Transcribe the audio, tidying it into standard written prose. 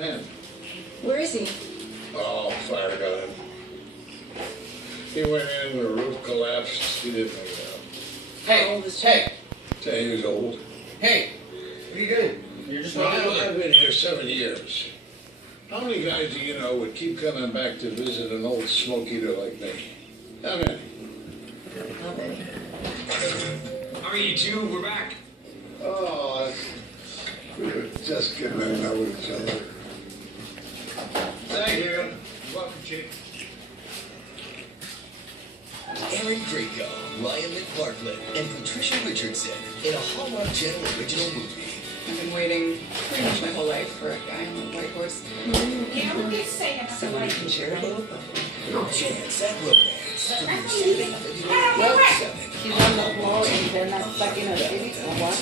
Man. Where is he? Oh, fire got him. He went in, the roof collapsed. He didn't make it out. Hey, hey. 10 years old. Hey, what are you doing? You're just Well, walking over. I've been here 7 years. How many guys do you know would keep coming back to visit an old smoke eater like me? How many? Not many. RE2, we're back. Oh, we were just getting to know each other. Thank you. Welcome, Chief. Aaron Krakow, Ryan McPartland, and Patricia Richardson in a Hallmark Channel original movie. I've been waiting pretty much my whole life for a guy on a white horse. Someone you can share a little. Chance at Romance. Through Saturday, February 7th. She's on the wall and they're not sucking her titties or what?